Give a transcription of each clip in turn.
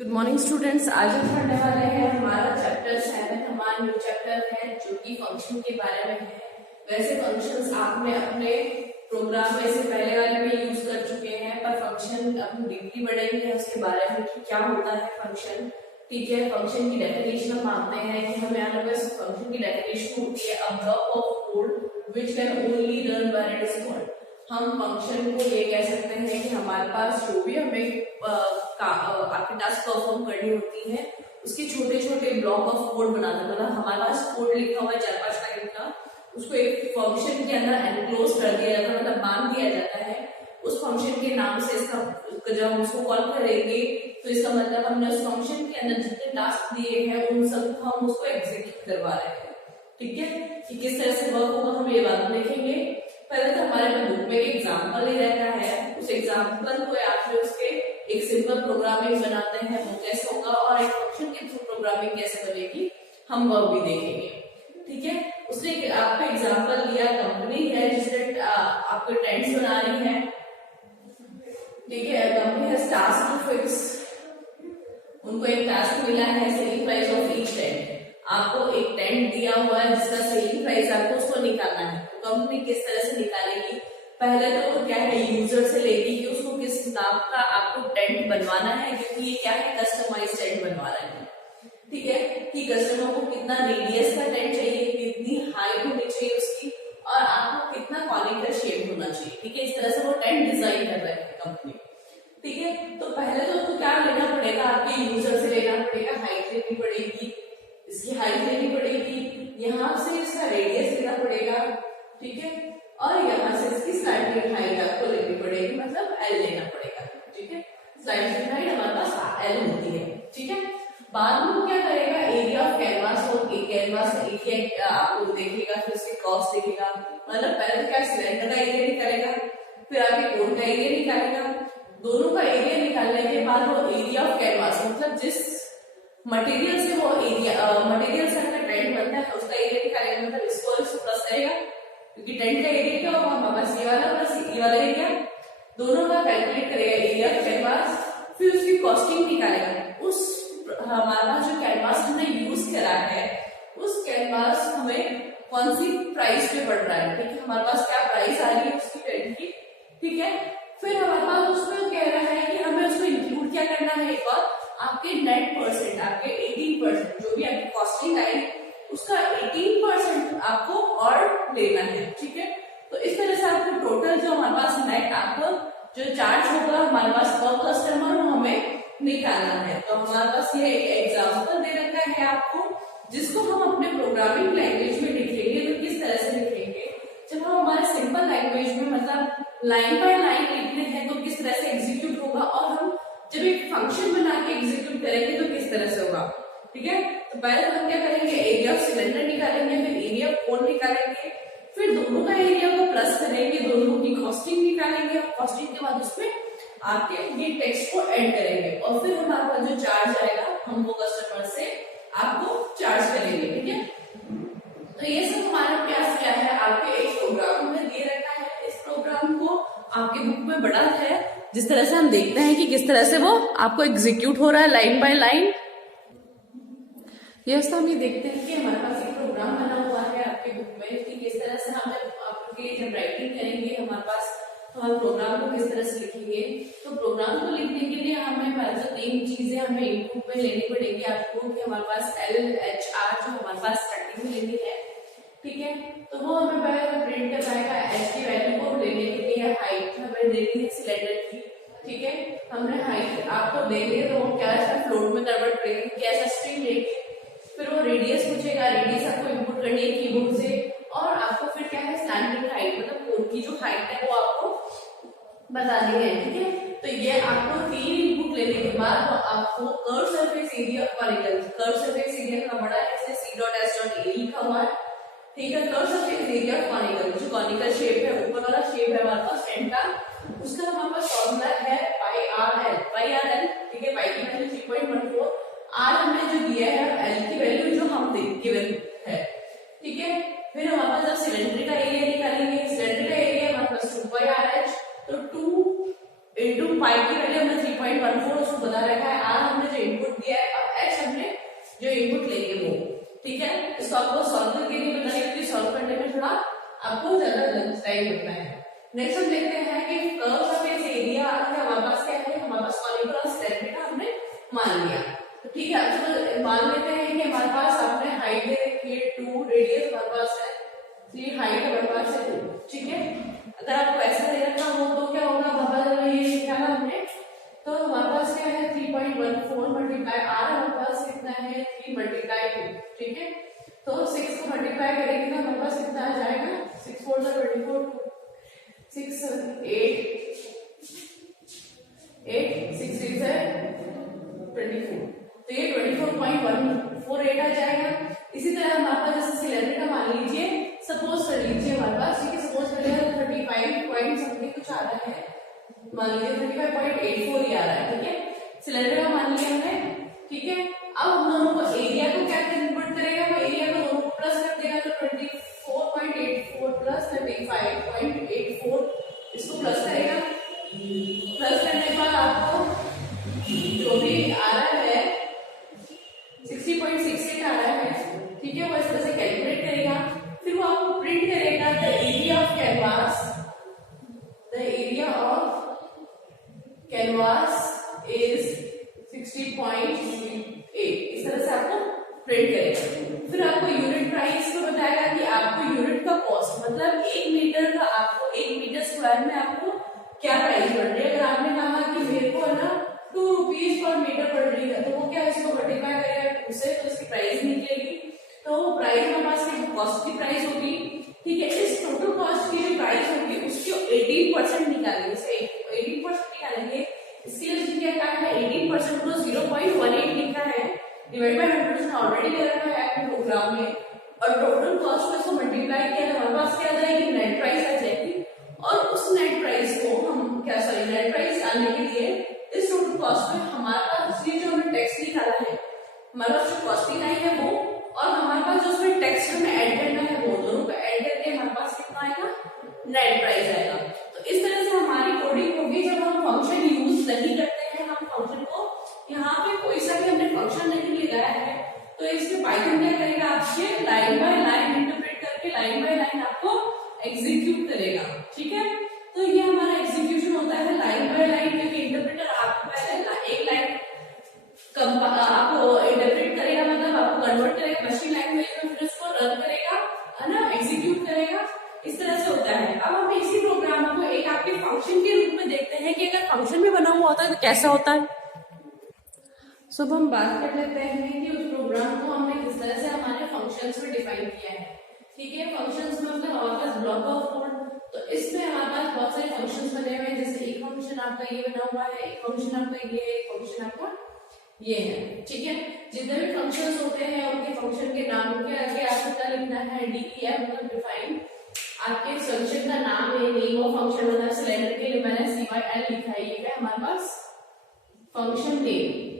Good morning students. आज हम पढ़ने वाले हैं हमारा चैप्टर 7। हमारा न्यू चैप्टर है जो कि फंक्शन के बारे में है। वैसे फंक्शंस आपने अपने प्रोग्राम में से पहले वाले में यूज कर चुके हैं, पर फंक्शन अपनी डिग्री बढ़ेगी उसके बारे में कि क्या होता है फंक्शन। ठीक है, फंक्शन की डेफिनेशन हम मानते हैं कि हमें यहाँ पर फंक्शन की डेफिनेशन होती है a block of code which can only run when it is called. हम फंक्शन को ये कह सकते हैं कि हमारे पास जो भी हमें आपकी टास्क परफॉर्म करनी होती है उसके छोटे छोटे ब्लॉक ऑफ कोड बनाते हैं। मतलब हमारे पास कोड लिखा हुआ है 4-5 लाइन का, उसको एक फंक्शन के अंदर एनक्लोज कर दिया जाता है, मतलब बांध दिया जाता है उस फंक्शन के नाम से। इसका जब हम उसको कॉल करेंगे तो इसका मतलब हमने उस फंक्शन के अंदर जितने टास्क दिए हैं उन सब हम उसको एग्जीक्यूट करवा रहे हैं। ठीक है, कि किस तरह से वर्क होगा हम ये बात देखेंगे। पहले तो हमारे बुक में एक एग्जाम्पल ही रहता है, उस एग्जाम्पल को आपने उसके एक सिंपल प्रोग्रामिंग बनाते हैं वो कैसे होगा, और एक फंक्शन के थ्रू प्रोग्रामिंग कैसे बनेगी हम वो भी देखेंगे। ठीक है, उसने आपको एग्जाम्पल दिया कंपनी है जिसने आपको टेंट्स बना रही है। ठीक है, company has task to fix, उनको एक टास्क मिला है selling price of each tent. आपको एक टेंट दिया हुआ है जिसका सेलिंग प्राइस आपको उसको निकालना है। तो कंपनी किस तरह से निकालेगी, पहले तो क्या है यूजर से लेगी कि उसको किस नाम का आपको टेंट बनवाना है, क्योंकि ये क्या है कस्टमाइज टेंट बनवाना है। ठीक है, कि कस्टमर को कितना रेडियस का टेंट चाहिए, कितनी हाइट होनी चाहिए उसकी, और आपको कितना कॉनिकल शेप होना चाहिए। ठीक है, इस तरह से वो टेंट डिजाइन कर रहे हैं कंपनी। ठीक है, तो पहले तो उसको क्या लेना पड़ेगा, आपके यूजर से लेना पड़ेगा, हाइट लेनी पड़ेगी, इसकी हाइट लेनी पड़ेगी, यहाँ से इसका रेडियस लेना पड़ेगा। ठीक है, और यहाँ से इसकी स्लाइडिंग हाइट आपको लेनी पड़ेगी, मतलब एल लेना पड़ेगा। ठीक है, स्लाइडिंग हाइट हमारे पास एल होती है। ठीक है, बाद में क्या करेगा, एरिया ऑफ कैनवास और कैनवास एरिया आपको देखेगा, फिर उसके कॉस्ट देखेगा। मतलब पहले तो क्या सिलेंडर का एरिया निकालेगा, फिर आपके कोड का एरिया निकालेगा। दोनों का एरिया निकालने के बाद वो एरिया ऑफ कैनवास, मतलब जिस मटेरियल से वो एरिया मटेरियल से आपका टेंट बनता है उसका एरिया निकालेगा। मतलब इसको प्लस करेगा क्योंकि टेंट का एरिया क्या होगा हमारे पास ये वाला प्लस ये वाला एरिया, दोनों का कैलकुलेट करेगा एरिया ऑफ कैनवास, फिर उसकी कॉस्टिंग निकालेगा। उस हमारे पास जो कैनवास हमने यूज करा है उस कैनवास हमें कौन सी प्राइस पे पड़ रहा है। ठीक है, हमारे पास क्या प्राइस आ रही है उसकी टेंट की। ठीक है, फिर हमारे पास उसमें कह रहा है कि हमें उसको इंक्लूड क्या करना है, एक और आपके नेट परसेंट, आपके 18% जो भी आपकी कॉस्टिंग आई उसका 18% आपको और लेना है। ठीक है, तो इस तरह से आपको टोटल जो हमारे पास नेट आपको जो चार्ज होगा हमारे पास पर कस्टमर वो हमें निकालना है। तो हमारे पास ये एग्जाम्पल दे रखा है आपको, जिसको हम अपने प्रोग्रामिंग लैंग्वेज में लिखेंगे। तो किस तरह से लिखेंगे, जब हम हमारे सिंपल लैंग्वेज में मतलब लाइन बाय लाइन लिखते हैं तो किस तरह से एग्जीक्यूट होगा, और हम जब एक फंक्शन बना के एग्जीक्यूट करेंगे तो किस तरह से होगा। ठीक है, तो पहले तो हम क्या करेंगे, एरिया ऑफ सिलेंडर निकालेंगे, फिर एरिया ऑफ कोन निकालेंगे, फिर दोनों का एरिया को प्लस करेंगे, दोनों की कॉस्टिंग निकालेंगे, और कॉस्टिंग के बाद उसमें आपके ये टेक्स्ट को ऐड करेंगे, और फिर हमारे पास जो चार्ज आएगा हम वो कस्टमर से आपको चार्ज करेंगे। ठीक है, तो ये सब हमारा प्रयास क्या है, आपके एक प्रोग्राम में दे रखा है। इस प्रोग्राम को आपके बुक में बड़ा है, जिस तरह से हम देखते हैं कि किस तरह से वो आपको एग्जीक्यूट हो रहा है लाइन बाय लाइन। यस, तो हम ये देखते हैं कि हमारे पास एक प्रोग्राम बना हुआ है आपके बुक में कि किस तरह से हम जब राइटिंग करेंगे हमारे पास हम प्रोग्राम को किस तरह से लिखेंगे। तो प्रोग्राम को लिखने के लिए हमें पहले तो 3 चीजें हमें इनपुट में लेनी पड़ेगी आपको, कि हमारे पास LHR जो हमारे पास स्टार्टिंग में लेनी है। ठीक है, तो वो हमें पहले प्रिंट करवाएगा एच की वैल्यू को लेने के लिए, हाइट हमें देनी है सिलेंडर की। ठीक है, हमने हाइट आपको देंगे तो वो क्या है फ्लोट में कन्वर्ट करेंगे, कैसा स्ट्रिंग लेंगे, फिर वो रेडियस पूछेगा, रेडियस आपको इनपुट करनी है कीबोर्ड से, और आपको फिर क्या है स्टैंडर्ड हाइट मतलब कोड की जो हाइट है वो आपको बतानी है। ठीक है, तो ये आपको 3 इनपुट लेने के बाद वो आपको curve surface area conical, curve surface area का बड़ा है इसलिए C.S.A लिखा हुआ है। ठीक है, कर्व सरफेस एरिया कॉनिकल, जो कॉनिकल शेप है ऊपर वाला शेप है हमारे पास टेंट का, उसका हमारे पास फॉर्मूला है पाई आर एल। ठीक है, पाई की वैल्यू 3.14, आर हमने जो दिया है एल की वैल्यू जो हम गिवन है। ठीक है, फिर हमारे पास जब सिलेंडर का एरिया निकालेंगे, सिलेंडर का एरिया हमारे पास 2πRH, तो 2 इंटू पाई की वैल्यू हमने 3.14 उसको बता रखा है, आर हमने जो देखते हैं कि कर्व का बेस एरिया हमारे पास क्या है, हमारे पास कॉनिकल सिलेंडर का हमने मान लिया। तो ठीक है, तो मान लेते हैं कि हमारे पास आपने हाइट दे रखी है 2, रेडियस हमारे पास है 3, हाइट हमारे पास है 2। ठीक है, अगर आपको ऐसा दे रखा हो तो क्या होगा, बाबा ये निकाला हमने, तो हमारे पास क्या है 3.14 मल्टीप्लाई आर हमारे पास कितना है 3 मल्टीप्लाई 2। ठीक है, तो 6 को मल्टीप्लाई करेंगे तो हमारे पास कितना आ जाएगा, 6 4 24, 6 8 6 6 है 24, तो ये 24.148 आ जाएगा। इसी तरह हमारे पास जैसे सिलेंडर का मान लीजिए, सपोज कर लीजिए हमारे पास, ठीक है, सपोज कर लिया 35 पॉइंट समथिंग कुछ आ रहा है, मान लीजिए 35.84 ही आ रहा है। ठीक है, सिलेंडर का मान लिया हमने। ठीक है, अब हम दोनों को एरिया को क्या इनपुट करेगा, वो एरिया को दोनों को प्लस कर देगा, तो 24.84 प्लस 35.84 इसको प्लस करेगा। प्लस करने के बाद आपको जो भी आ रहा है 60.68 आ रहा है। ठीक है, वो इस तरह से कैलकुलेट करेगा, फिर वो आपको प्रिंट करेगा the area of canvas, the area of canvas is 60.8, इस तरह से आपको प्रिंट करेगा। फिर आपको यूनिट प्राइस को बताएगा कि आपको यूनिट का कॉस्ट, मतलब 1 मीटर का आपको 1 मीटर स्क्वायर में आपको क्या प्राइस बढ़ रही है। अगर आपने कहा कि मेरे को है ना 2 रुपीज पर मीटर पड़ रही है, तो वो क्या इसको मल्टीप्लाई करेगा 2 से, तो इसकी प्राइस निकलेगी। तो प्राइस हमारे पास कॉस्ट की प्राइस होगी। ठीक है, इस टोटल कॉस्ट की जो प्राइस होगी उसकी 18% निकालेंगे, 18% निकालेंगे। इसके लिए क्या है 18% को 0.18 लिखा है, डिवाइड बाय 100% ऑलरेडी दे रखा है आपके प्रोग्राम में, और टोटल कॉस्ट को इसको मल्टीप्लाई किया तो हमारे पास क्या आ जाएगी, नेट प्राइस आ जाएगी। और उस नेट प्राइस को हम क्या नेट प्राइस आने के लिए इस टोटल कॉस्ट में हमारे पास ये जो हमने टैक्स निकाला है, हमारे पास जो कॉस्टिंग आई है वो, और हमारे पास जो उसमें टैक्स हमें ऐड करना है वो, दोनों को ऐड करके हमारे पास कितना आएगा, नेट प्राइस आएगा। तो इस तरह से हमारी कोडिंग होगी। जब हम फंक्शन यूज नहीं करते हैं, हम फंक्शन को यहाँ पे कोई सा भी हमने फंक्शन नहीं लगाया है, तो इसमें पाइथन क्या करेगा, आपके लाइन बाय लाइन इंटरप्रेट करके लाइन बाय लाइन आपको एग्जीक्यूट करेगा। ठीक है, तो ये हमारा एग्जीक्यूशन होता है लाइन बाय लाइन, क्योंकि इंटरप्रेटर आपको पहले एक लाइन आपको इंटरप्रेट करेगा, मतलब आपको कन्वर्ट करेगा मशीन लैंग्वेज में, फिर उसको रन करेगा, है ना, एग्जीक्यूट करेगा। इस तरह से होता है। अब हम इसी प्रोग्राम को एक आपके फंक्शन के रूप में देखते हैं कि अगर फंक्शन में बना हुआ होता है तो कैसा होता है। अब हम बात कर लेते हैं कि उस प्रोग्राम को हमने किस तरह से हमारे फंक्शंस में डिफाइन किया है। ठीक है, फंक्शंस में मतलब हमारे पास ब्लॉक ऑफ कोड, तो इसमें हमारे पास बहुत सारे फंक्शंस बने हुए हैं, जैसे एक फंक्शन आपका ये बना हुआ है, एक फंक्शन आपका ये है, एक फंक्शन आपका ये है। ठीक है, जितने भी फंक्शंस होते हैं उनके फंक्शन के नाम के आगे आपको क्या लिखना है, DEF मतलब डिफाइन। आपके फंक्शन का नाम है, नेम ऑफ फंक्शन, मतलब सिलेंडर के लिए मैंने CYL लिखा है, ये है हमारे पास फंक्शन नेम।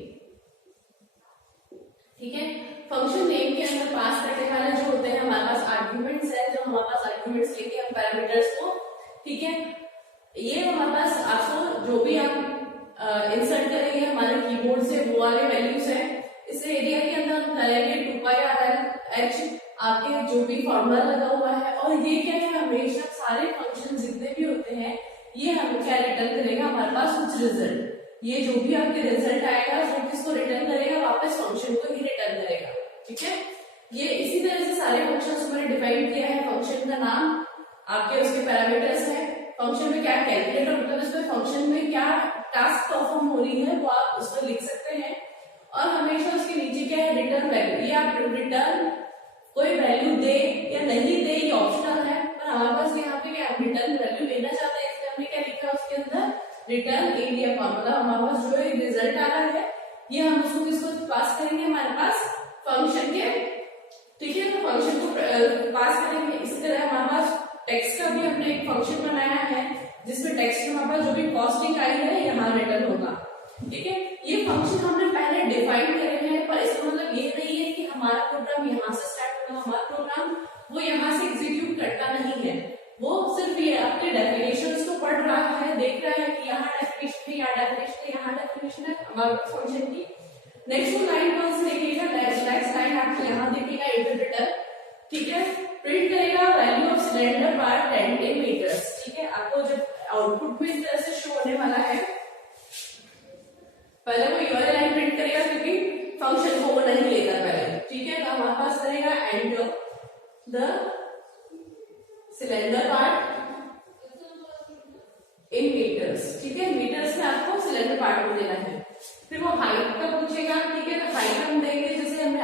ठीक है, फंक्शन नेम के अंदर पास करने वाले जो होते हैं हमारे पास आर्गुमेंट्स है, जो हमारे पास आर्गुमेंट्स लेके हम पैरामीटर्स को, ठीक है, ये हमारे पास आपको जो भी आप इंसर्ट करेंगे हमारे कीबोर्ड से वो वाले वैल्यूज है। इस एरिया के अंदर हम करेंगे 2πRLH, आपके जो भी फॉर्मूला लगा हुआ है, और ये क्या है, हमेशा सारे फंक्शन जितने भी होते हैं ये हमें क्या रिटर्न करेगा, हमारे पास कुछ रिजल्ट। ये जो भी आपके रिजल्ट आएगा वो किसको रिटर्न करेगा, वापस फंक्शन को ही रिटर्न करेगा। ठीक है, ये इसी तरह से सारे फंक्शंस मैंने डिफाइन किया है। फंक्शन का नाम, आपके उसके पैरामीटर्स है, फंक्शन में क्या कैलकुलेटर मतलब इसमें फंक्शन में क्या टास्क परफॉर्म हो रही है वो आप उसमें लिख सकते हैं, और हमेशा उसके नीचे क्या है, रिटर्न वैल्यू। ये आप रिटर्न कोई वैल्यू दे या नहीं दे ये ऑप्शनल है, पर हमारे पास यहाँ पे क्या रिटर्न वैल्यू लेना चाहते हैं, इसलिए हमने क्या लिखा है उसके अंदर रिटर्न एरिया फॉर्मूला। हमारे पास जो रिजल्ट आ रहा है ये हम उसको किसको पास करेंगे, हमारे पास फंक्शन के। ठीक है, तो फंक्शन को पास करेंगे। इसी तरह हमारे पास टेक्स्ट का भी हमने एक फंक्शन बनाया है, जिसमें टेक्स्ट में हमारे पास जो भी कॉस्टिंग आई है यहाँ रिटर्न होगा। ठीक है, ये फंक्शन हमने पहले डिफाइन करे हैं, पर इसका मतलब ये नहीं है कि हमारा प्रोग्राम यहाँ से स्टार्ट होगा। हमारा प्रोग्राम वो यहाँ से एग्जीक्यूट करता नहीं है, वो सिर्फ ये आपके डेफिनेशंस को पढ़ रहा है, देख रहा है कि यहाँ डेफिनेशन है, यहाँ डेफिनेशन है, यहाँ डेफिनेशन है हमारे फंक्शन की। नेक्स्ट लाइन कौन सी देखिएगा, नेक्स्ट लाइन आपको यहाँ देखिएगा इंटरप्रेटर। ठीक है, प्रिंट करेगा value of cylinder by 10 meters. ठीक है, आपको जब आउटपुट भी इस तरह से शो होने वाला है। पहले वो ये वाली लाइन प्रिंट करेगा क्योंकि फंक्शन को वो नहीं लेता पहले, ठीक है। तो हमारे पास करेगा enter the cylinder part in meters, ठीक है। मीटर्स में आपको सिलेंडर पार्ट को देना है। फिर वो हाइट का पूछेगा, ठीक है। तो हाइट हम देंगे, जैसे हमने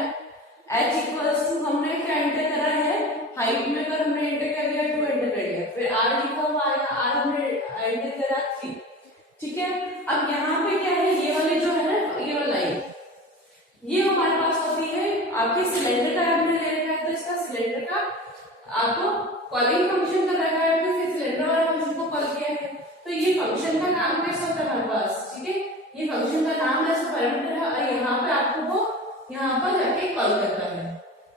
h इक्वल्स टू हमने क्या एंटर करा है, हाइट में अगर हमने एंटर कर दिया 2 एंटर कर दिया, फिर r लिखा हुआ आएगा, r हमने एंटर करा 3, ठीक है। अब यहाँ पे क्या है, ये वाले जो है ना, ये वाला लाइन, ये हमारे पास होती है आपके सिलेंडर का हमने ले रखा है, तो इसका सिलेंडर का आपको कॉलिंग फंक्शन कर रखा है, फिर सिलेंडर वाला फंक्शन को कॉल किया है। तो ये फंक्शन का नाम कैसे होता है हमारे पास, ठीक है। ये फंक्शन का नाम है, इसका पैरामीटर है, और यहाँ पे आपको वो यहाँ पर जाके कॉल करता है।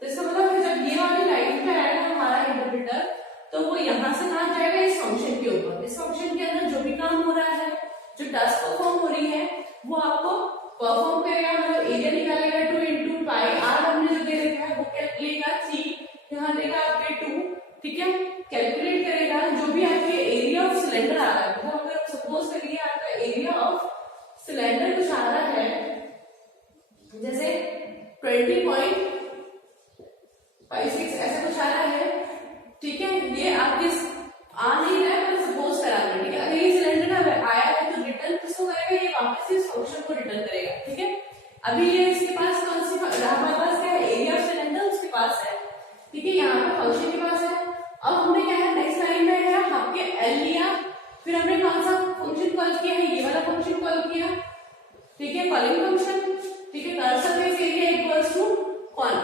तो इसका मतलब है जब ये वाली लाइन पे आएगा हमारा इंटरप्रेटर, तो वो यहाँ से कहाँ जाएगा, इस फंक्शन के ऊपर। इस फंक्शन के अंदर जो भी काम हो रहा है, जो टास्क परफॉर्म हो रही है, वो आपको परफॉर्म करेगा। मतलब एरिया निकालेगा 2 इंटू पाई, आर हमने जो दे रखा है वो क्या लेगा 3, यहाँ देगा आपके 2, ठीक है। कैलकुलेट करेगा जो भी आपके एरिया ऑफ सिलेंडर आ रहा है, तो अगर सपोज करिए आपका एरिया ऑफ सिलेंडर कुछ आ रहा है जैसे 20.56 ऐसा कुछ आ रहा है, ठीक है। ये आपके आ नहीं रहा है, सपोज करा रहे हैं, ठीक है। अगर ये सिलेंडर का आया है तो रिटर्न किसको करेगा, ये वापस इस फंक्शन को रिटर्न करेगा, ठीक है। अभी ये इसके पास कौन सी, हमारे पास क्या है, एरिया ऑफ सिलेंडर उसके पास है, ठीक है। यहाँ पे फंक्शन के पास है। अब हमने क्या है, नेक्स्ट लाइन में है आपके एल लिया, फिर हमने कौन सा फंक्शन कॉल किया है, ये वाला फंक्शन कॉल किया, ठीक है, कॉलिंग फंक्शन, ठीक है। Cursor base area equals to 1,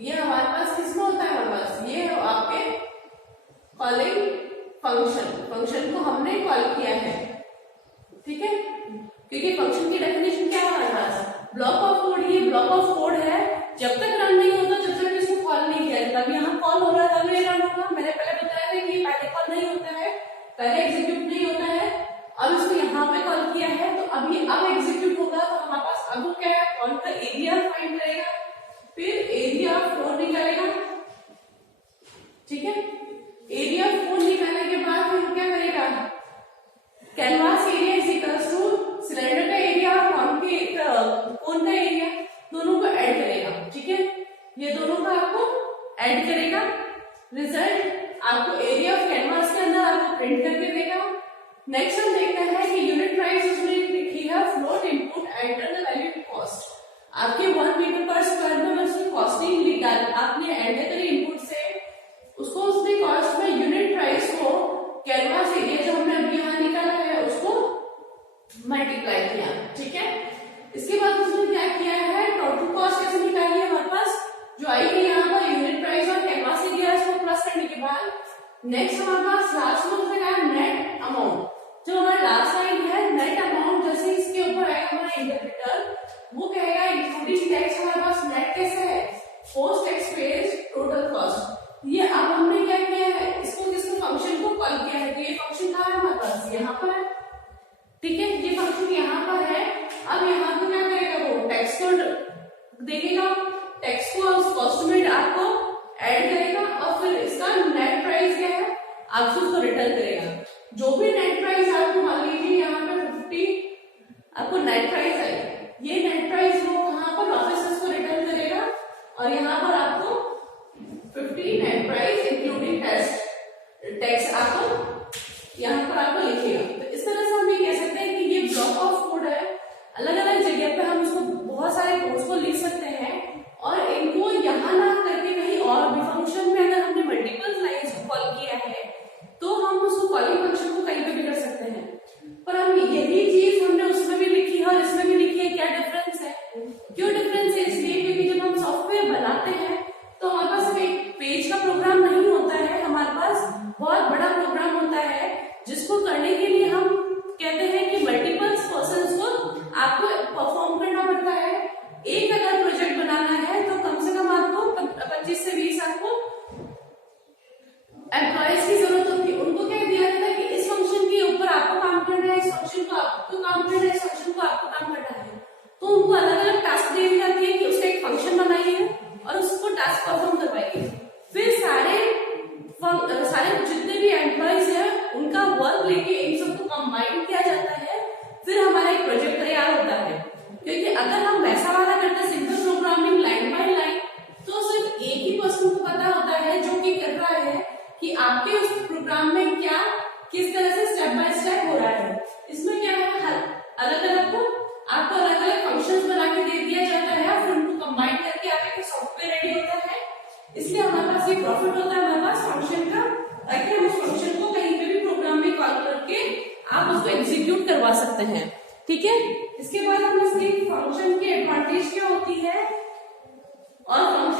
ये हमारे पास किसमें होता है, हमारे पास ये आपके कॉलिंग फंक्शन को हमने कॉल किया है, ठीक है। क्योंकि फंक्शन की डेफिनेशन क्या है हमारे पास, ब्लॉक ऑफ कोड। ये ब्लॉक ऑफ कोड है, जब तक रन नहीं होता, जब तक इसको कॉल नहीं किया जाता। अब यहाँ कॉल हो रहा है तब ये रन होगा। मैंने पहले बताया था कि पहले कॉल नहीं होता है, पहले एग्जीक्यूट नहीं होता है। अब इसको यहाँ पे कॉल किया है, तो अब ये अब एग्जीक्यूट होगा। तो हमारे पास अब क्या है, कॉल का एरिया फाइंड करेगा, फिर एरिया 4 निकालेगा, ठीक है। एरिया 4 निकालने के बाद फिर क्या करेगा, canvas area is equals two cylinder का एरिया और कोन का एरिया, दोनों को ऐड करेगा, ठीक है। ये दोनों का आपको ऐड करेगा, रिजल्ट आपको एरिया ऑफ कैनवास के अंदर आपको प्रिंट करके देगा। नेक्स्ट हम देखते हैं कि यूनिट प्राइस उसने लिखी है, float input enter the value cost. आपके 1 मीटर पर स्क्वायर में उसकी कॉस्टिंग लिख डाल, आपने एंटर करी इनपुट से, उसको उसने कॉस्ट में यूनिट प्राइस को कैनवास एरिया जो हमने अभी यहाँ निकाला है उसको मल्टीप्लाई किया, ठीक है। इसके बाद उसने क्या किया है, टोटल कॉस्ट कैसे निकाली है, हमारे पास जो आई है यहाँ पर यूनिट प्राइस और कैनवास एरिया, इसको प्लस करने के बाद नेक्स्ट हमारे पास लास्ट में उसने कहा नेट अमाउंट। जो हमारा लास्ट लाइन है नेट अमाउंट, जैसे इसके ऊपर आएगा हमारा इंटरप्रेटर, वो कहेगा इंक्लूडिंग टैक्स। हमारे पास नेट कैसे है, post tax paid total cost. ये अब हमने क्या किया है, इसको किसको फंक्शन को कॉल किया है, तो ये फंक्शन कहाँ है हमारे पास, यहाँ पर है, ठीक है। ये फंक्शन यहाँ पर है। अब यहाँ पर क्या करेगा, वो टैक्स को देखेगा, टैक्स को उस कॉस्ट में आपको ऐड करेगा, और फिर इसका नेट प्राइस क्या है आपको उसको रिटर्न करेगा। जो भी नेट प्राइस आपको मान लीजिए यहाँ पर 50 आपको नेट प्राइस आएगा, ये नेट प्राइस वो कहाँ पर वापस इसको रिटर्न करेगा, और यहाँ पर आपको 50 नेट प्राइस इंक्लूडिंग टैक्स आपको यहाँ पर आपको लिखेगा। तो इस तरह से हम ये कह सकते हैं कि ये ब्लॉक ऑफ कोड है। अलग अलग जगह पे हम इसको बहुत सारे कोड्स को लिख सकते हैं, और इनको यहाँ ना करके कहीं और भी फंक्शन में अगर हमने मल्टीपल लाइन्स को कॉल किया है तो हम उसको कॉलिंग फंक्शन को कहीं पे भी कर सकते हैं। पर हम यही चीज हमने उसमें भी लिखी है और इसमें भी लिखी है, क्या डिफरेंस है, क्यों डिफरेंस है, इसलिए क्योंकि जब हम सॉफ्टवेयर बनाते हैं तो हमारे पास सिर्फ एक पेज का प्रोग्राम नहीं होता है, हमारे पास बहुत बड़ा प्रोग्राम होता है, जिसको करने के लिए हम कहते हैं कि मल्टीपल पर्सन्स को आपको परफॉर्म करना पड़ता है। एक अगर प्रोजेक्ट बनाना अगर हम वैसा वाला करते हैं simple programming line by line, तो सिर्फ एक ही पर्सन को पता होता है जो कि कर रहा है कि आपके उस प्रोग्राम में क्या किस तरह से स्टेप बाय स्टेप हो रहा है। इसमें क्या है, हर अलग अलग आपको अलग अलग फंक्शंस बना के दे दिया जाता है, फिर उनको कंबाइन करके आपके सॉफ्टवेयर रेडी होता है। इसलिए हमारे पास ये प्रॉफिट होता है हमारे पास फंक्शन का, ताकि हम उस फंक्शन को कहीं पे भी प्रोग्राम में कॉल करके आप उसको एग्जीक्यूट करवा सकते हैं। ठीक है, इसके बाद हम इसके फंक्शन की एडवांटेज क्या होती है और फंक्शन